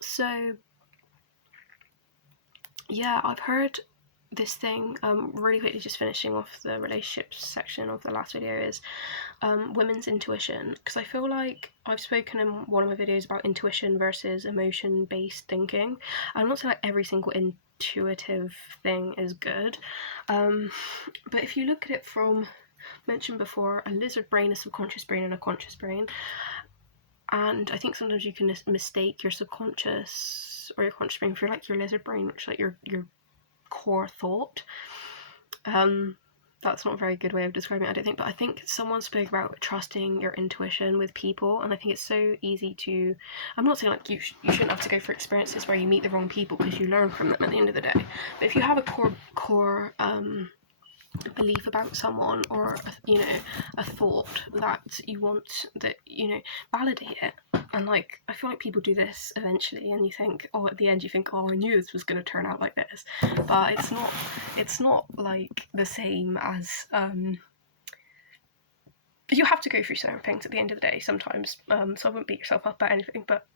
So yeah, I've heard this thing, really quickly, just finishing off the relationships section of the last video, is women's intuition, because I feel like I've spoken in one of my videos about intuition versus emotion-based thinking. I'm not saying like every single intuitive thing is good, but if you look at it from, mentioned before, a lizard brain, a subconscious brain, and a conscious brain, and I think sometimes you can mistake your subconscious or your conscious brain for like your lizard brain, which is like your core thought. That's not a very good way of describing it, I don't think, but I think someone spoke about trusting your intuition with people, and I think it's so easy to, I'm not saying like you shouldn't have to go for experiences where you meet the wrong people, because you learn from them at the end of the day, but if you have a core belief about someone, or a thought that you want, that validate it. And like, I feel like people do this eventually, and you think, oh, at the end you think, oh, I knew this was going to turn out like this, but it's not like the same as you have to go through certain things at the end of the day sometimes, so I wouldn't beat yourself up about anything, but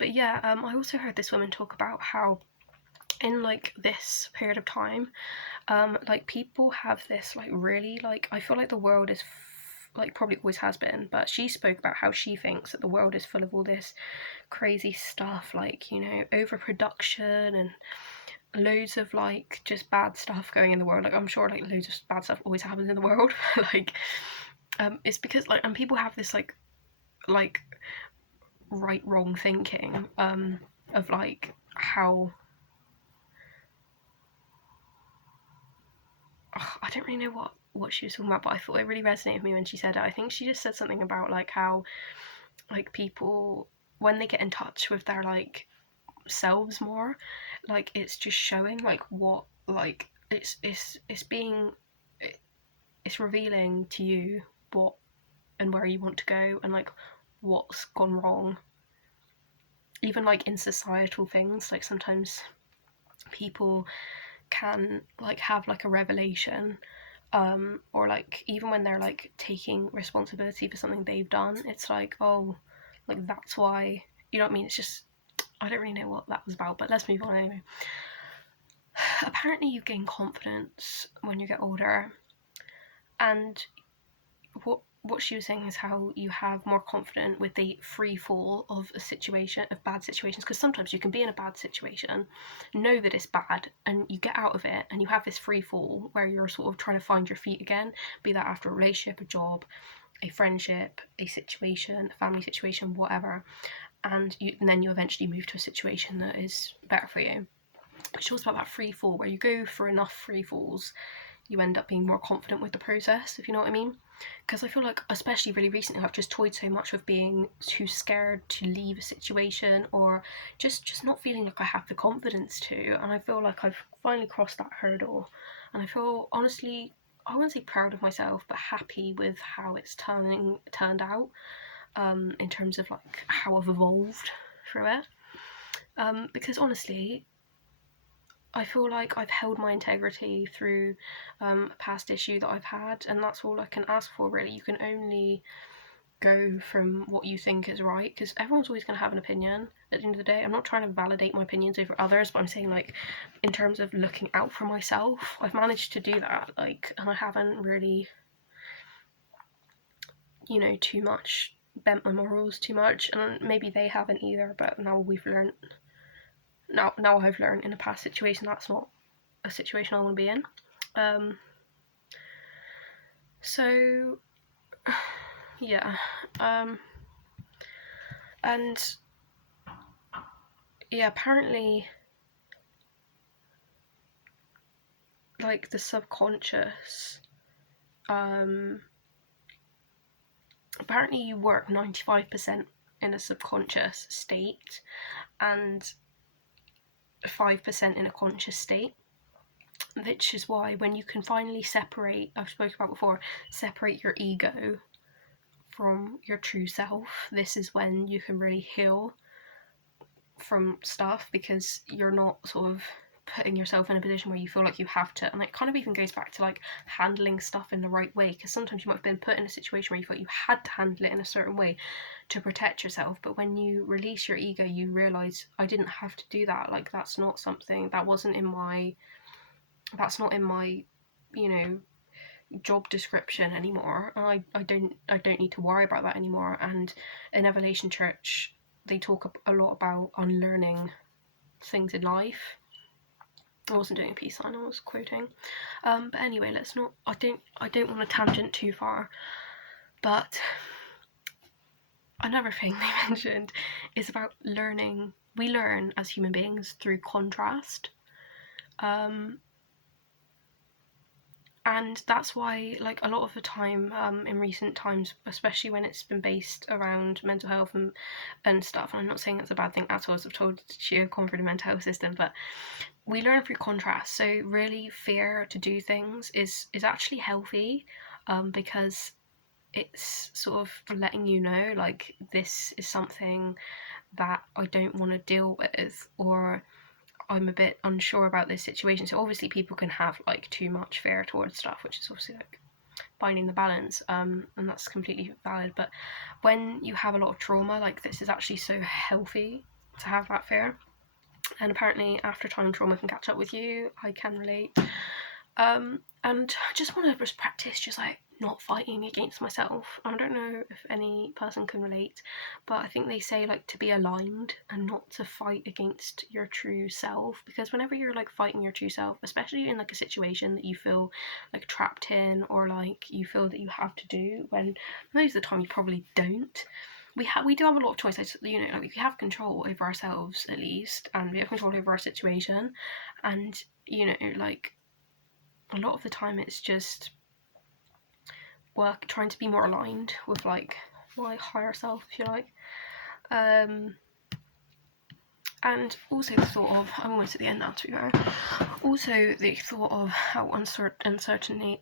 yeah, I also heard this woman talk about how in like this period of time, like people have this like really, like, I feel like the world is like probably always has been, but she spoke about how she thinks that the world is full of all this crazy stuff, like overproduction and loads of like just bad stuff going in the world. Like, I'm sure like loads of bad stuff always happens in the world. Like, it's because like, and people have this like right wrong thinking, of like how, I don't really know what she was talking about, but I thought it really resonated with me when she said it. I think she just said something about like how like people, when they get in touch with their like selves more, like it's just showing like what, like it's being, it's revealing to you what and where you want to go, and like what's gone wrong, even like in societal things. Like sometimes people can like have like a revelation, or like even when they're like taking responsibility for something they've done, it's like, oh, like that's why, you know what I mean? It's just, I don't really know what that was about, but let's move on anyway. Apparently you gain confidence when you get older, and what she was saying is how you have more confidence with the free fall of a situation, of bad situations, because sometimes you can be in a bad situation, know that it's bad, and you get out of it, and you have this free fall where you're sort of trying to find your feet again, be that after a relationship, a job, a friendship, a situation, a family situation, whatever, and then you eventually move to a situation that is better for you. She talks about that free fall where you go for enough free falls, you end up being more confident with the process, if you know what I mean. Because I feel like, especially really recently, I've just toyed so much with being too scared to leave a situation, or just not feeling like I have the confidence to, and I feel like I've finally crossed that hurdle, and I feel, honestly, I wouldn't say proud of myself, but happy with how it's turned out, in terms of like how I've evolved through it, because honestly, I feel like I've held my integrity through, a past issue that I've had, and that's all I can ask for, really. You can only go from what you think is right, because everyone's always going to have an opinion at the end of the day. I'm not trying to validate my opinions over others, but I'm saying, like, in terms of looking out for myself, I've managed to do that, like, and I haven't really, too much bent my morals too much, and maybe they haven't either, but now I've learned in a past situation that's not a situation I want to be in. Um, so yeah, and yeah, apparently, like the subconscious, um, apparently you work 95% in a subconscious state and 5% in a conscious state, which is why when you can finally separate, I've spoken about before, separate your ego from your true self, this is when you can really heal from stuff, because you're not sort of putting yourself in a position where you feel like you have to, and it kind of even goes back to like handling stuff in the right way, because sometimes you might have been put in a situation where you felt you had to handle it in a certain way to protect yourself, but when you release your ego, you realize, I didn't have to do that. Like, that's not in my you know, job description anymore, and I don't need to worry about that anymore. And in Evolution Church, they talk a lot about unlearning things in life. I wasn't doing a peace sign, I was quoting. But anyway, let's not. I don't want to tangent too far. But another thing they mentioned is about learning. We learn as human beings through contrast. And that's why, like, a lot of the time in recent times, especially when it's been based around mental health and stuff, and I'm not saying that's a bad thing at all, as I've told you, come from the mental health system, but we learn through contrast. So really, fear to do things is actually healthy, because it's sort of letting you know, like, this is something that I don't want to deal with, or I'm a bit unsure about this situation. So obviously people can have like too much fear towards stuff, which is obviously like finding the balance, and that's completely valid. But when you have a lot of trauma, like, this is actually so healthy to have that fear. And apparently after time, trauma can catch up with you. I can relate. And I just want to just practice just like not fighting against myself. I don't know if any person can relate, but I think they say like to be aligned and not to fight against your true self, because whenever you're like fighting your true self, especially in like a situation that you feel like trapped in, or like you feel that you have to do, when most of the time you probably don't, we do have a lot of choices, you know, like we have control over ourselves at least, and we have control over our situation, and you know, like, a lot of the time it's just trying to be more aligned with like my higher self, if you like. And also the thought of, I'm almost at the end now to go, also the thought of how uncertainty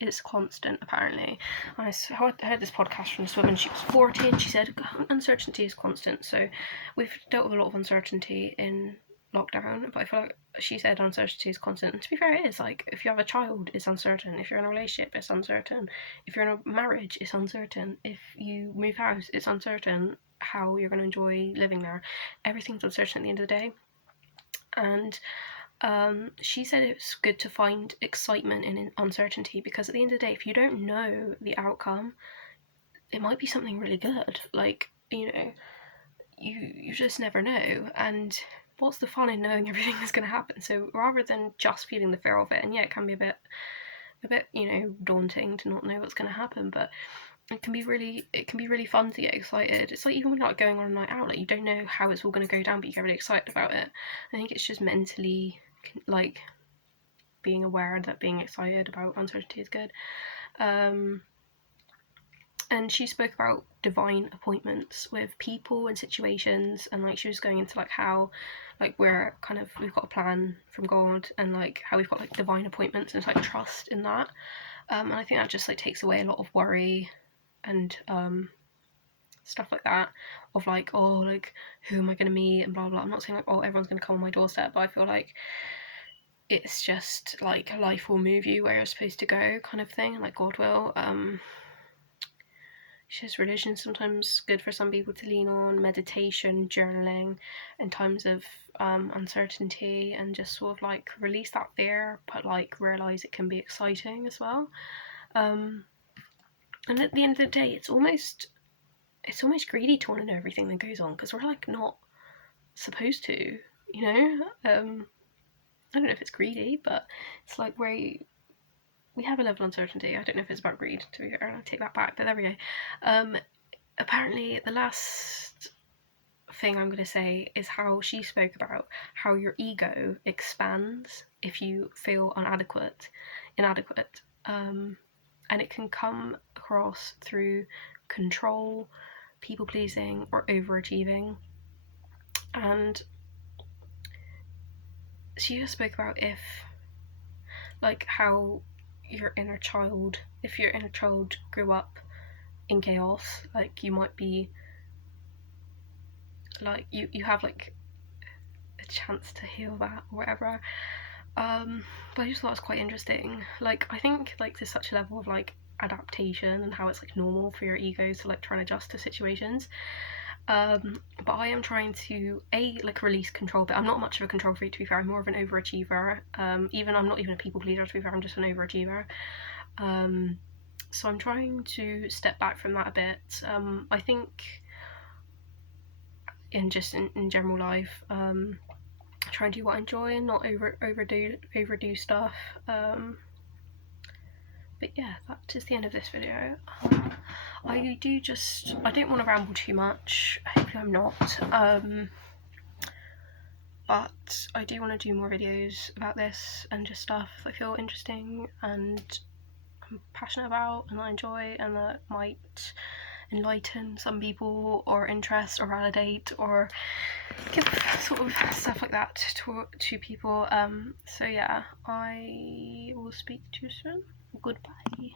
is constant, apparently. I heard this podcast from this woman, she was 40, and she said uncertainty is constant. So we've dealt with a lot of uncertainty in lockdown, but I feel like she said uncertainty is constant, and to be fair, it is. Like, if you have a child, it's uncertain. If you're in a relationship, it's uncertain. If you're in a marriage, it's uncertain. If you move house, it's uncertain how you're going to enjoy living there. Everything's uncertain at the end of the day. And she said it's good to find excitement in uncertainty, because at the end of the day, if you don't know the outcome, it might be something really good. Like, you know, you just never know. And what's the fun in knowing everything is going to happen? So rather than just feeling the fear of it, and yeah, it can be a bit, you know, daunting to not know what's going to happen, but it can be really fun to get excited. It's like even when like going on a night out, like, you don't know how it's all going to go down, but you get really excited about it. I think it's just mentally, like, being aware that being excited about uncertainty is good. And she spoke about divine appointments with people and situations, and like she was going into like how like we've got a plan from God, and like how we've got like divine appointments, and it's like trust in that. And I think that just like takes away a lot of worry and stuff like that, of like, oh, like, who am I going to meet and blah blah. I'm not saying like, oh, everyone's going to come on my doorstep, but I feel like it's just like life will move you where you're supposed to go, kind of thing, like God will. She says religion's sometimes good for some people to lean on, meditation, journaling in times of uncertainty, and just sort of like release that fear, but like realize it can be exciting as well. And at the end of the day, it's almost greedy to want to know everything that goes on, because we're like not supposed to, you know. I don't know if it's greedy, but it's like we have a level of uncertainty. I don't know if it's about greed, to be fair, I'll take that back, but there we go. Apparently the last thing I'm going to say is how she spoke about how your ego expands if you feel inadequate, and it can come across through control, people pleasing, or overachieving. And she just spoke about if, like, how your inner child, if your inner child grew up in chaos, like, you might be like, you have like a chance to heal that or whatever. But I just thought it was quite interesting. Like, I think like there's such a level of like adaptation and how it's like normal for your ego to like try and adjust to situations. But I am trying to like release control, but I'm not much of a control freak, to be fair. I'm more of an overachiever. Even I'm not even a people pleaser, to be fair. I'm just an overachiever. So I'm trying to step back from that a bit. I think in general life, try and do what I enjoy and not overdo stuff. But yeah, that is the end of this video. I don't want to ramble too much. Hopefully I'm not. But I do want to do more videos about this and just stuff that I feel interesting and I'm passionate about and I enjoy and that might enlighten some people or interest or validate or give sort of stuff like that to people. So yeah, I will speak to you soon. Goodbye.